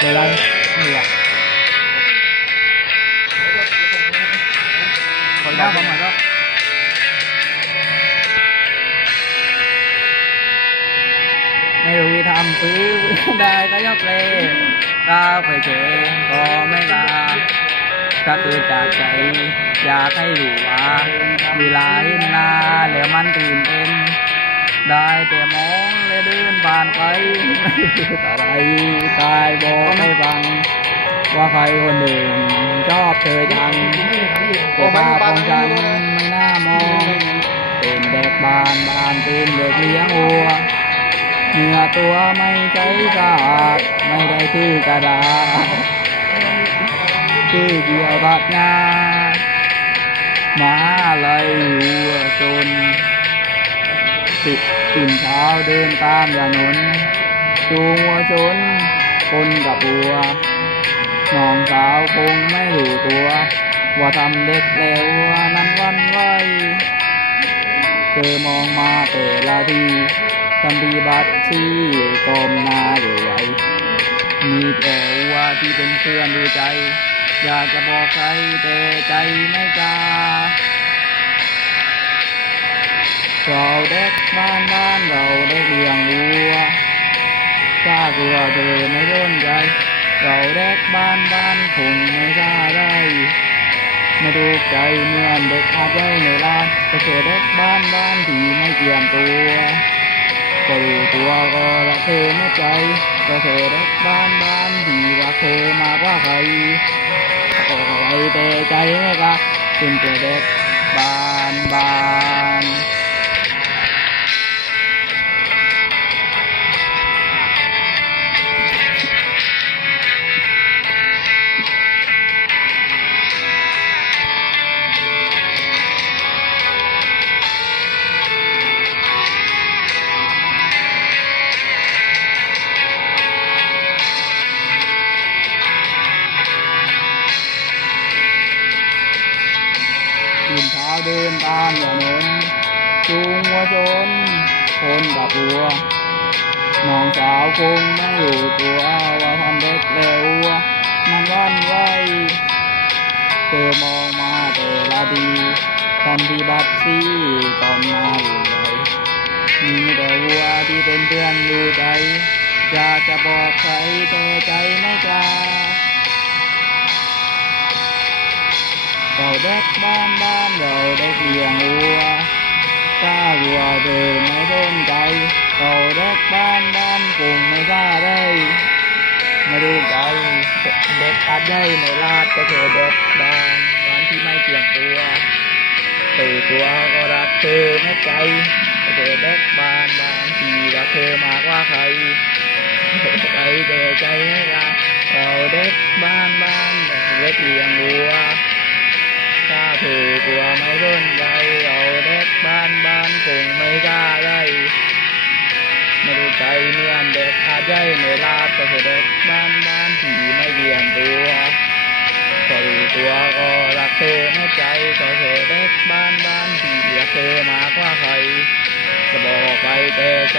เดี๋ยวเราเหนื่อยคนเราเข้ามาก็ไม่รู้วิธรรมฟื้นได้ก็ยกเลยก้าวไปเจก็ไม่ลาก็คือจากใจ อยากให้รู้ว่าเวลาเห็นหน้าแล้วมันตื่นเต้น ได้แต่มองและเดินผ่านไปอะไรตายบอกไม่ฟัง ว่าใครคนหนึ่งชอบเธอจังแต่ภาพของฉันไม่น่ามอง เป็นเด็กบ้านบ้านเป็นเด็กเลี้ยงวัวเหงื่อตัวไม่ใช้สะอาดไม่ได้คือกระดาษคือเดียวรัดงามาอะไรวัวจนติด ตื่นเช้าเดินตามถนนจูงวัวชน คนกับวัวน้องสาวคงไม่รู้ตัว ว่าทำเด็กแล้ววัวนั้นวันไหวเธอมองมาแต่ละทีทันทีบัดซี่ก้มหน้าอยู่ไหวมีแต่วัวที่เป็นเพื่อนดูใจ อยากจะบอกใครแต่ใจไม่กล้า เราเด็กบ้านบ้านเราเด็กเลี้ยงวัวถ้ากลัวเธอไม่สนใจ เราเด็กบ้านบ้านคงไม่กล้าได้ม่ถูใจเมื่อนเด็กอาจใหญ่ในร้านก็แค่เด็กบ้านบ้านที่ไม่เกี่ยมตัวก็รู้ตัวก็รักเธอไม่ใจก็แค่เด็กบ้านบ้านที่รักเธอมากกว่าใครก็อะไรแต่ใจไม่กล้าเป็นแต่เด็กบ้านบ้าน เช้าเดินตามถนนจูงวัวชนคนกับวัวน้องสาวคงไม่รู้ตัวว่าทำเด็กแล้วมันหวันไหวเธอมองมาแต่ละทีทันทีบัดซี่ก้มหน้าอยู่ไหนมีแต่วัวที่เป็นเพื่อนอยู่ใจอยากจะบอกใครแต่ใจไม่กล้า เด็กบ้านบ้านเราเด็กเลี้ยงวัวถ้าวัวเดินไม่สนใจเราเด็กบ้านบ้านคงไม่กล้าได้ไม่รู้ใจเด็กอาจใหญ่ในลาดก็เธอเด็กบ้านบ้านที่ไม่เตรียมตัวตื่ตัวก็รักเธอไม่ใจก็เธอเด็กบ้านบ้านที่รักเธอมากว่าใครใจแต่ใจไม่กล้าเราเด็กบ้านบ้านเด็กเลี้ยงวัว ถ้าเธอกลัวไม่สนใจเราเด็กบ้านบ้านคงไม่กล้าได้ไม่รู้ใจเมือนเด็กอาจใหญ่ในลาดก็คือเด็กบ้านบ้านที่ไม่เกี่ยมตัวก็รู้ตัวก็รักเธอในใจก็คือเด็กบ้านบ้านที่รักเธอมากกว่าใครจะบอกไปแต่ใจ